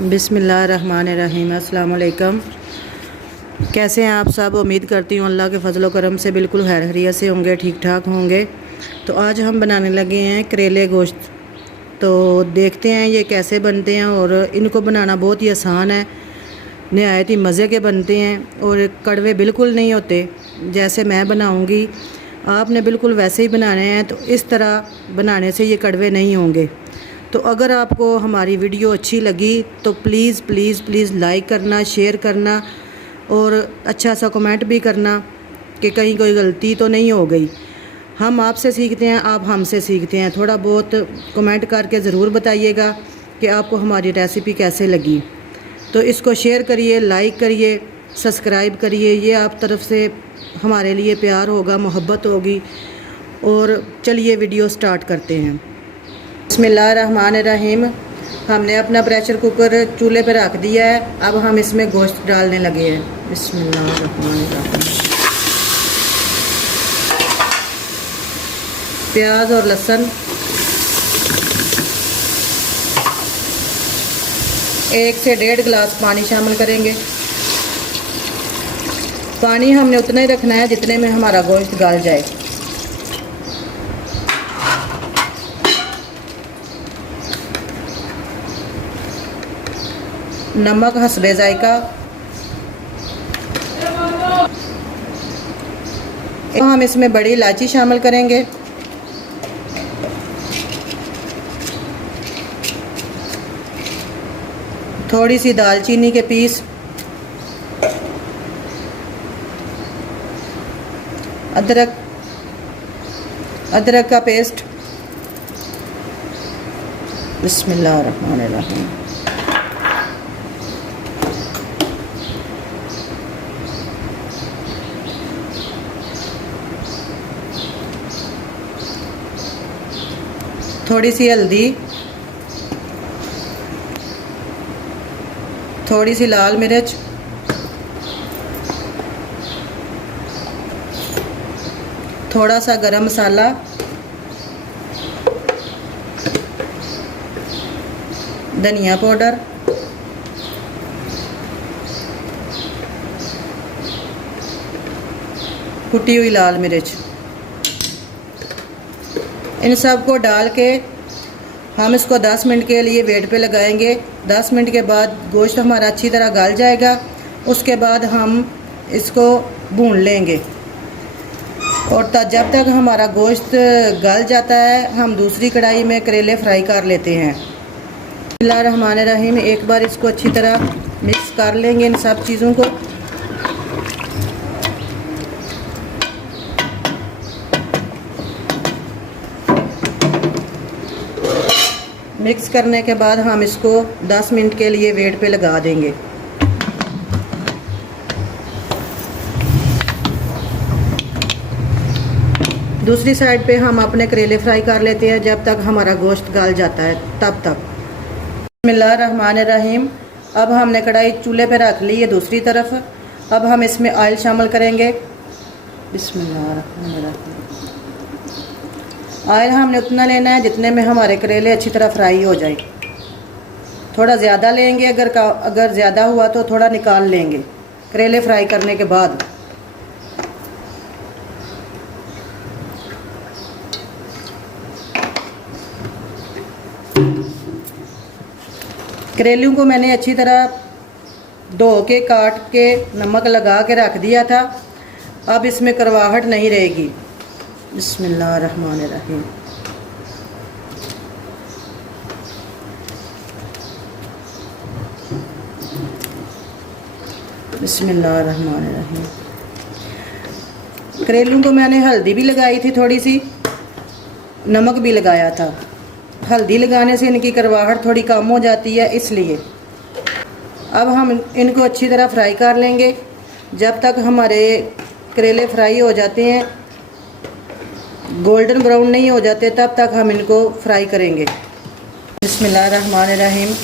बिस्मिल्लाहिर्रहमानिर्रहीम। अस्सलाम वालेकुम। कैसे हैं आप सब? उम्मीद करती हूँ अल्लाह के फजल व करम से बिल्कुल खैर खैरियत से होंगे, ठीक ठाक होंगे। तो आज हम बनाने लगे हैं करेले गोश्त। तो देखते हैं ये कैसे बनते हैं, और इनको बनाना बहुत ही आसान है, नहायत ही मज़े के बनते हैं और कड़वे बिल्कुल नहीं होते। जैसे मैं बनाऊँगी आपने बिल्कुल वैसे ही बनाने हैं, तो इस तरह बनाने से ये कड़वे नहीं होंगे। तो अगर आपको हमारी वीडियो अच्छी लगी तो प्लीज़ प्लीज़ प्लीज़ लाइक करना, शेयर करना और अच्छा सा कमेंट भी करना कि कहीं कोई गलती तो नहीं हो गई। हम आपसे सीखते हैं, आप हमसे सीखते हैं। थोड़ा बहुत कमेंट करके ज़रूर बताइएगा कि आपको हमारी रेसिपी कैसे लगी। तो इसको शेयर करिए, लाइक करिए, सब्सक्राइब करिए। ये आप तरफ से हमारे लिए प्यार होगा, मोहब्बत होगी। और चलिए वीडियो स्टार्ट करते हैं। बिस्मिल्लाहिर्रहमानिर्रहीम। हमने अपना प्रेशर कुकर चूल्हे पर रख दिया है। अब हम इसमें गोश्त डालने लगे हैं। बिस्मिल्लाहिर्रहमानिर्रहीम। प्याज और लहसुन 1 से 1.5 गिलास पानी शामिल करेंगे। पानी हमने उतना ही रखना है जितने में हमारा गोश्त गल जाए। नमक हस्बे जायका। हम इसमें बड़ी इलायची शामिल करेंगे। थोड़ी सी दालचीनी के पीस, अदरक का पेस्ट। बिस्मिल्लाहिर्रहमानिर्रहीम। थोड़ी सी हल्दी, थोड़ी सी लाल मिर्च, थोड़ा सा गरम मसाला, धनिया पाउडर, कुटी हुई लाल मिर्च। इन सब को डाल के हम इसको 10 मिनट के लिए वेट पे लगाएंगे। 10 मिनट के बाद गोश्त हमारा अच्छी तरह गल जाएगा। उसके बाद हम इसको भून लेंगे, और जब तक हमारा गोश्त गल जाता है हम दूसरी कढ़ाई में करेले फ्राई कर लेते हैं। बिस्मिल्लाहिर्रहमानिर्रहीम। एक बार इसको अच्छी तरह मिक्स कर लेंगे इन सब चीज़ों को। मिक्स करने के बाद हम इसको 10 मिनट के लिए वेट पे लगा देंगे। दूसरी साइड पे हम अपने करेले फ्राई कर लेते हैं जब तक हमारा गोश्त गल जाता है तब तक। बिस्मिल्लाहिर्रहमानिर्रहीम। अब हमने कढ़ाई चूल्हे पे रख ली है दूसरी तरफ। अब हम इसमें ऑयल शामिल करेंगे। बिस्मिल्लाहिर्रहमानिर्रहीम। ऑयल हमने उतना लेना है जितने में हमारे करेले अच्छी तरह फ्राई हो जाए। थोड़ा ज़्यादा लेंगे, अगर ज़्यादा हुआ तो थोड़ा निकाल लेंगे करेले फ्राई करने के बाद। करेलों को मैंने अच्छी तरह धो के काट के नमक लगा के रख दिया था। अब इसमें करवाहट नहीं रहेगी। बिस्मिल्लाहिर्रहमानिर्रहीम। बिस्मिल्लाहिर्रहमानिर्रहीम। करेलों को मैंने हल्दी भी लगाई थी, थोड़ी सी नमक भी लगाया था। हल्दी लगाने से इनकी करवाहट थोड़ी कम हो जाती है, इसलिए। अब हम इनको अच्छी तरह फ्राई कर लेंगे। जब तक हमारे करेले फ्राई हो जाते हैं, गोल्डन ब्राउन नहीं हो जाते, तब तक हम इनको फ्राई करेंगे। बिस्मिल्लाहिर्रहमानिर्रहीम।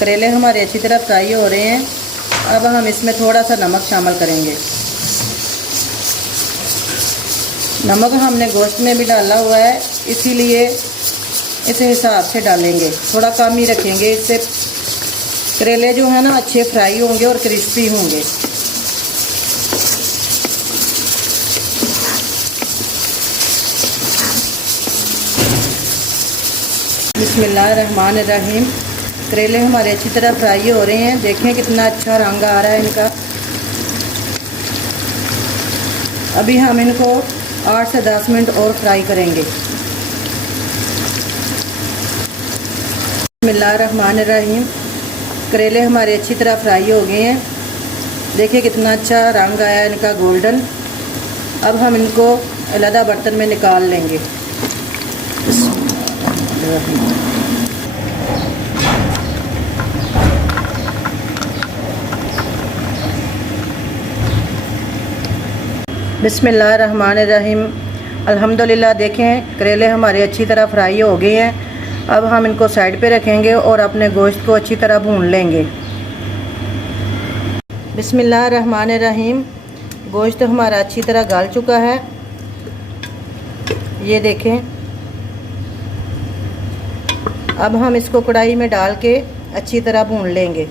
करेले हमारे अच्छी तरह फ्राई हो रहे हैं। अब हम इसमें थोड़ा सा नमक शामिल करेंगे। नमक हमने गोश्त में भी डाला हुआ है, इसीलिए इस हिसाब से डालेंगे, थोड़ा कम ही रखेंगे, इससे करेले जो है ना अच्छे फ्राई होंगे और क्रिस्पी होंगे। बिस्मिल्लाहिर्रहमानिर्रहीम। करेले हमारे अच्छी तरह फ्राई हो रहे हैं। देखें कितना अच्छा रंग आ रहा है इनका। अभी हम इनको 8 से 10 मिनट और फ्राई करेंगे। बिस्मिल्लाहिर्रहमानिर्रहीम। करेले हमारे अच्छी तरह फ्राई हो गए हैं। देखिए कितना अच्छा रंग आया है इनका, गोल्डन। अब हम इनको अलग बर्तन में निकाल लेंगे। बिस्मिल्लाहिर्रहमानिर्रहीम। अल्हम्दुलिल्लाह। देखें करेले हमारे अच्छी तरह फ्राई हो गए हैं। अब हम इनको साइड पे रखेंगे और अपने गोश्त को अच्छी तरह भून लेंगे। बिस्मिल्लाहिर्रहमानिर्रहीम। गोश्त हमारा अच्छी तरह गल चुका है। ये देखें। अब हम इसको कढ़ाई में डाल के अच्छी तरह भून लेंगे।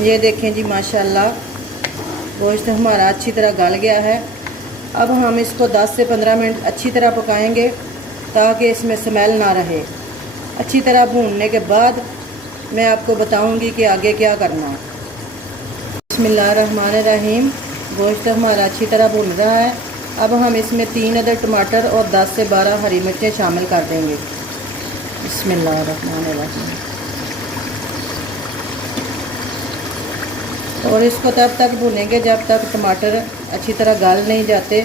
ये देखें जी, माशाल्लाह गोश्त हमारा अच्छी तरह गल गया है। अब हम इसको 10 से 15 मिनट अच्छी तरह पकाएंगे ताकि इसमें स्मेल ना रहे। अच्छी तरह भूनने के बाद मैं आपको बताऊंगी कि आगे क्या करना है। बिस्मिल्लाहिर्रहमानिर्रहीम। गोश्त हमारा अच्छी तरह भून रहा है। अब हम इसमें 3 अदद टमाटर और 10 से 12 हरी मिर्चें शामिल कर देंगे। बिस्मिल्लाहिर्रहमानिर्रहीम। और इसको तब तक भूनेंगे जब तक टमाटर अच्छी तरह गल नहीं जाते।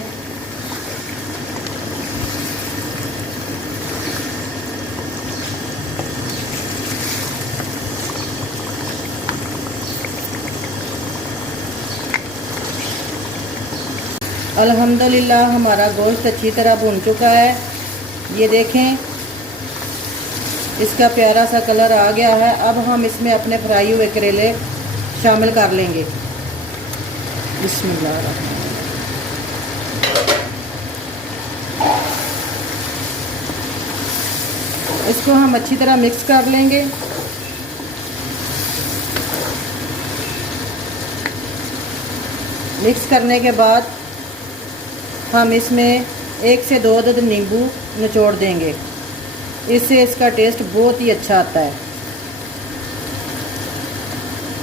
अल्हम्दुलिल्लाह हमारा गोश्त अच्छी तरह भून चुका है। ये देखें इसका प्यारा सा कलर आ गया है। अब हम इसमें अपने फ्राई हुए करेले शामिल कर लेंगे। बिस्मिल्लाह। इसको हम अच्छी तरह मिक्स कर लेंगे। मिक्स करने के बाद हम इसमें 1 से 2 अदद नींबू निचोड़ देंगे। इससे इसका टेस्ट बहुत ही अच्छा आता है।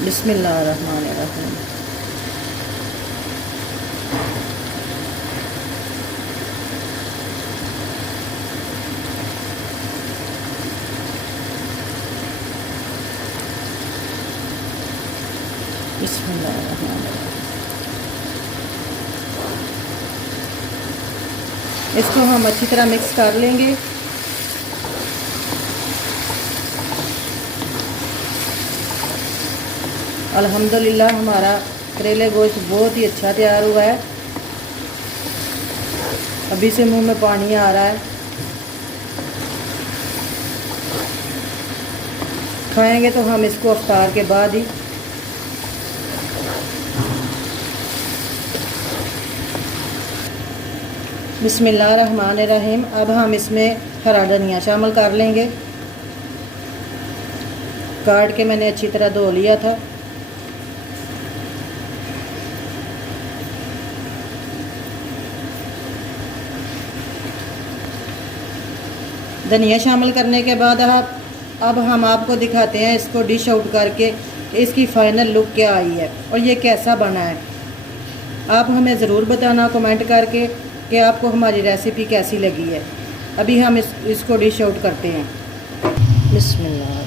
बिस्मिल्लाहिर्रहमानिर्रहीम। बिस्मिल्लाहिर्रहमानिर्रहीम। इसको हम अच्छी तरह मिक्स कर लेंगे। अल्हम्दुलिल्लाह हमारा करेले गोश्त बहुत ही अच्छा तैयार हुआ है। अभी से मुंह में पानी आ रहा है। खाएंगे तो हम इसको इफ्तार के बाद ही। बिस्मिल्लाहिर्रहमानिर्रहीम। अब हम इसमें हरा धनिया शामिल कर लेंगे। काट के मैंने अच्छी तरह धो लिया था। धनिया शामिल करने के बाद अब हम आपको दिखाते हैं इसको डिश आउट करके इसकी फ़ाइनल लुक क्या आई है और ये कैसा बना है। आप हमें ज़रूर बताना कमेंट करके कि आपको हमारी रेसिपी कैसी लगी है। अभी हम इसको डिश आउट करते हैं। बिस्मिल्लाह।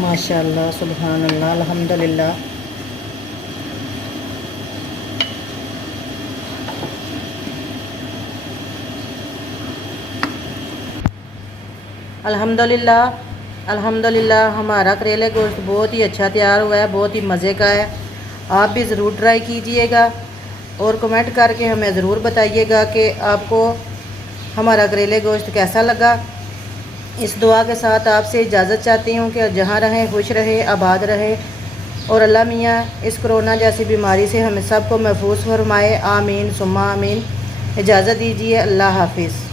माशाअल्लाह, सुभान अल्लाह, अल्हम्दुलिल्लाह। अल्हम्दुलिल्लाह हमारा करेले गोश्त बहुत ही अच्छा तैयार हुआ है, बहुत ही मज़े का है। आप भी ज़रूर ट्राई कीजिएगा और कमेंट करके हमें ज़रूर बताइएगा कि आपको हमारा करेले गोश्त कैसा लगा। इस दुआ के साथ आपसे इजाज़त चाहती हूँ कि जहाँ रहें खुश रहें, आबाद रहें और अल्लाह मियाँ इस कोरोना जैसी बीमारी से हमें सबको महफूज फरमाए। आमीन सुम्मा आमीन। इजाज़त दीजिए। अल्लाह हाफिज़।